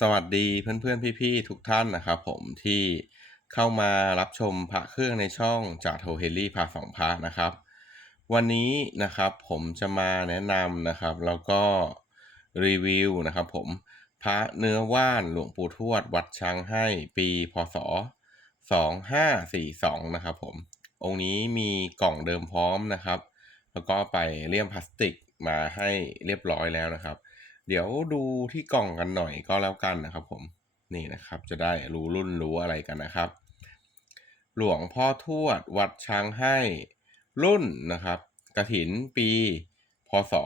สวัสดีเพื่อนๆพี่ ๆ ทุกท่านนะครับผมที่เข้ามารับชมพระเครื่องในช่องจากโทเฮลี่พาสองพระนะครับ วันนี้นะครับผมจะมาแนะนำนะครับแล้วก็รีวิวนะครับผมพระเนื้อว่านหลวงปู่ทวดวัดช้างให้ปีพศ 2542 นะครับผม องค์นี้มีกล่องเดิมพร้อมนะครับ แล้วก็ไปเลี่ยมพลาสติกมาให้เรียบร้อยแล้วนะครับ เดี๋ยวดูที่กล่องกันหน่อยก็แล้วกันนะครับผมนี่นะครับจะได้รู้รุ่นรู้อะไรกันนะครับ หลวงพ่อทวดวัดช้างให้รุ่นนะครับกระถินปี พศ 2542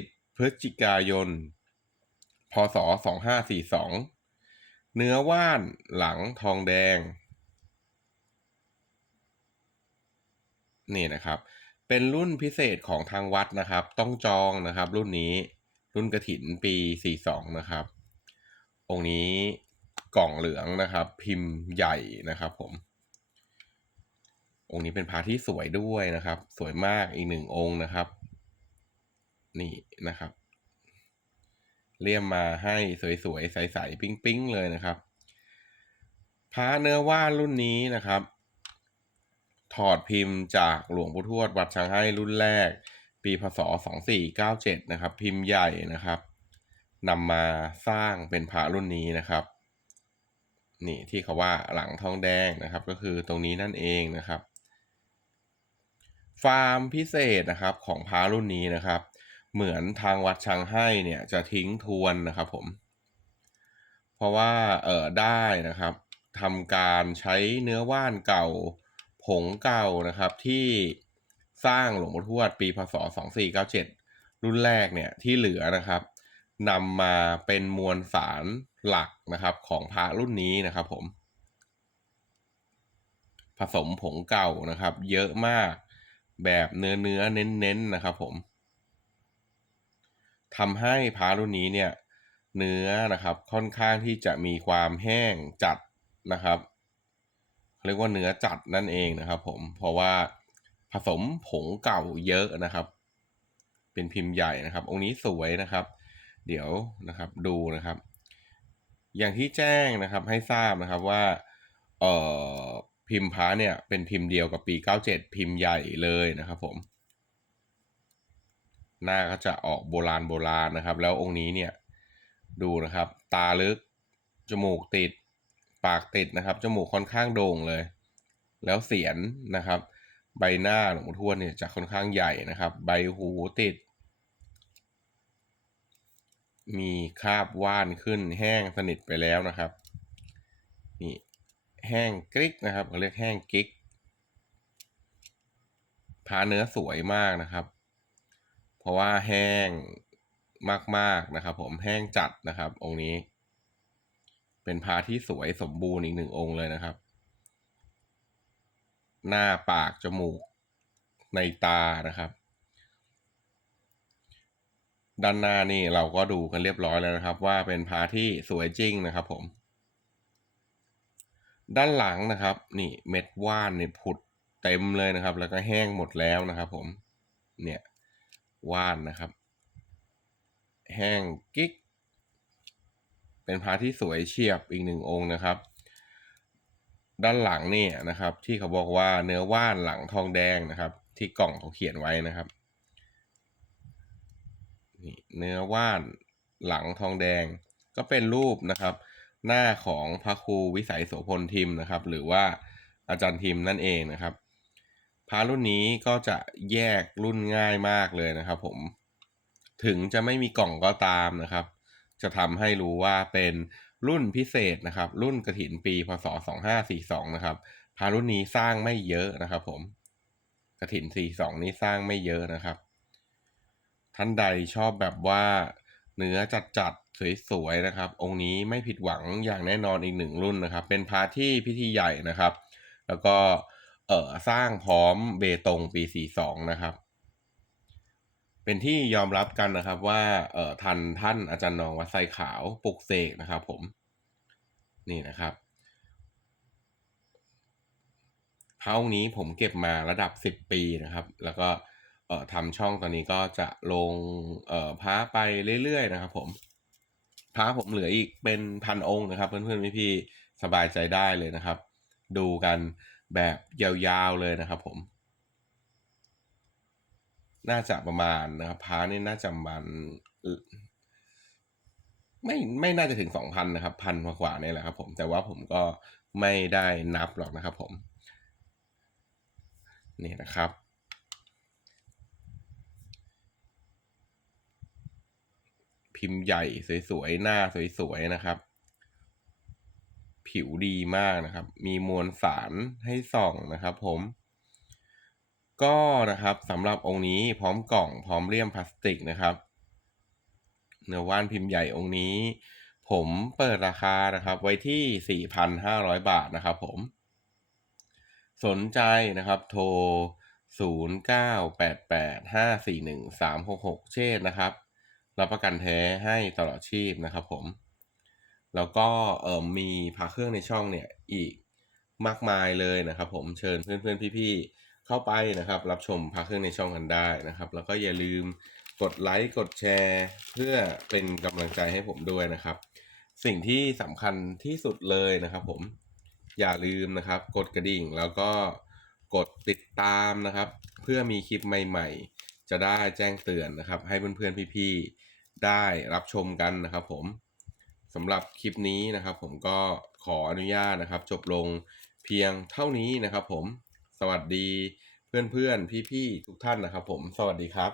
20 พฤศจิกายน พศ 2542 เนื้อว่านหลังทองแดง นี่นะครับ เป็นรุ่นพิเศษของทางวัดนะครับ ต้องจองนะครับ รุ่นนี้รุ่นกระถินปี 42 นะครับ องค์นี้กล่องเหลืองนะครับ พิมพ์ใหญ่นะครับผม องค์นี้เป็นพระที่สวยด้วยนะครับ สวยมากอีกหนึ่งองค์นะครับ นี่นะครับ เลี่ยมมาให้สวยๆ ใสๆ ปิ๊งๆ เลยนะครับพระเนื้อว่านรุ่นนี้นะครับ ถอดพิมพ์จากหลวงปู่ทวดวัดช้างให้รุ่นแรก ปีพศ 2497 นะครับ พิมพ์ใหญ่นะครับนำมาสร้างเป็นพระรุ่นนี้นะครับนี่ที่เขาว่าหลังทองแดงนะครับ ก็คือตรงนี้นั่นเองนะครับ ฟาร์มพิเศษนะครับของพระรุ่นนี้นะครับ เหมือนทางวัดช้างให้เนี่ยจะทิ้งทวนนะครับผม เพราะว่าเออได้นะครับทำการใช้เนื้อว่านเก่า ผงเก่านะครับที่สร้างหลวงปู่ทวดปีพศ 2497 รุ่นแรกเนี่ยที่เหลือนะครับนำมาเป็นมวลสารหลักนะครับของพระรุ่นนี้นะครับผม ผสมผงเก่านะครับ เยอะมากแบบเนื้อเนื้อเน้นๆนนะครับผมทำให้พระรุ่นนี้เนี่ยเนื้อนะครับค่อนข้างที่จะมีความแห้งจัดนะครับ เรียกว่าเนื้อจัดนั่นเองนะครับ ผมเพราะว่าผสมผงเก่าเยอะนะครับ เป็นพิมพ์ใหญ่นะครับ องค์นี้สวยนะครับ เดี๋ยวนะครับดูนะครับ อย่างที่แจ้งนะครับให้ทราบนะครับว่าเอ่อพิมพ์พระเนี่ยเป็นพิมพ์เดียวกับปี 97 พิมพ์ใหญ่เลยนะครับ ผม หน้าก็จะออกโบราณโบราณนะครับ แล้วองค์นี้เนี่ยดูนะครับ ตาลึกจมูกติด ปากติดนะครับ จมูกค่อนข้างโด่งเลย แล้วเสียนนะครับ ใบหน้าหลวงพ่อทวดเนี่ยจะค่อนข้างใหญ่นะครับ ใบหูติด มีคราบว่านขึ้นแห้งสนิทไปแล้วนะครับ นี่แห้งกริกนะครับเขาเรียกแห้งกริกพาเนื้อสวยมากนะครับ เพราะว่าแห้งมากๆนะครับ ผมแห้งจัดนะครับ องค์นี้ เป็นพาที่สวยสมบูรณ์อีกหนึ่งองค์เลยนะครับ หน้าปากจมูกในตานะครับ ด้านหน้านี่เราก็ดูกันเรียบร้อยแล้วนะครับ ว่าเป็นพาที่สวยจริงนะครับผม ด้านหลังนะครับ นี่เม็ดว่านเนี่ยผุดเต็มเลยนะครับ แล้วก็แห้งหมดแล้วนะครับ ผม เนี่ยว่านนะครับ แห้งกิ๊ก เป็นพระที่สวยเฉียบอีกหนึ่งองค์นะครับ ด้านหลังนี่นะครับ ที่เขาบอกว่าเนื้อว่านหลังทองแดงนะครับ ที่กล่องเขาเขียนไว้นะครับนี่เนื้อว่านหลังทองแดง ก็เป็นรูปนะครับ หน้าของพระครูวิสัยโสพลทิมนะครับ หรือว่าอาจารย์ทิมนั่นเองนะครับพระรุ่นนี้ก็จะแยกรุ่นง่ายมากเลยนะครับ ผมถึงจะไม่มีกล่องก็ตามนะครับ จะทำให้รู้ว่าเป็นรุ่นพิเศษนะครับ รุ่นกระถินปีพศ 2542 นะครับพระรุ่นนี้สร้างไม่เยอะนะครับผมกระถิน 42 นี้สร้างไม่เยอะนะครับ ท่านใดชอบแบบว่าเนื้อจัดๆสวยๆนะครับ องค์นี้ไม่ผิดหวังอย่างแน่นอนอีกหนึ่งรุ่นนะครับ เป็นพาที่พิธีใหญ่นะครับ แล้วก็เออสร้างพร้อมเบตงปี 42 นะครับ เป็นที่ยอมรับกันนะครับว่าเอ่อทันท่านอาจารย์นองวัดไซขาวปลุกเสกนะครับ ผมนี่นะครับพระองค์นี้ผมเก็บมาระดับ 10 ปีนะครับ แล้วก็อ่อทำช่องตอนนี้ก็จะลงเอ่อพระไปเรื่อยๆนะครับ ผมพระผมเหลืออีกเป็นพันองค์นะครับ เพื่อนๆพี่ๆสบายใจได้เลยนะครับ ดูกันแบบยาวๆเลยนะครับ ผม น่าจะประมาณนะครับพาระนี่น่าจะประมาณไม่ไม่น่าจะถึงสองพันนะครับพันกว่าเนี่ยแหละครับ ผมแต่ว่าผมก็ไม่ได้นับหรอกนะครับ ผม นี่นะครับ พิมพ์ใหญ่สวยๆหน้าสวยๆนะครับ ผิวดีมากนะครับ มีมวลสารให้ส่องนะครับ ผม ก็นะครับสำหรับองค์นี้พร้อมกล่องพร้อมเลี่ยมพลาสติกนะครับเนื้อว่านพิมพ์ใหญ่องค์นี้ ผมเปิดราคานะครับไว้ที่ 4,500 บาทนะครับผม สนใจนะครับโทร 0988541366 เชษฐ์นะครับ รับประกันแท้ให้ตลอดชีพนะครับผม แล้วก็เอ่อมีพระเครื่องในช่องเนี่ยอีกมากมายเลยนะครับผมเชิญเพื่อนๆพี่ๆ เข้าไปนะครับ รับชมพระเครื่องในช่องกันได้นะครับ แล้วก็อย่าลืมกดไลค์กดแชร์ เพื่อเป็นกำลังใจให้ผมด้วยนะครับ สิ่งที่สำคัญที่สุดเลยนะครับผมอย่าลืมนะครับ กดกระดิ่งแล้วก็กดติดตามนะครับ เพื่อมีคลิปใหม่ๆ จะได้แจ้งเตือนนะครับ ให้เพื่อนๆพี่ๆได้รับชมกันนะครับผมสำหรับคลิปนี้นะครับ ผมก็ขออนุญาตนะครับ จบลงเพียงเท่านี้นะครับผม วัสดีเพื่อนๆพี่ๆทุกท่านนะครับผม สวัสดีครับ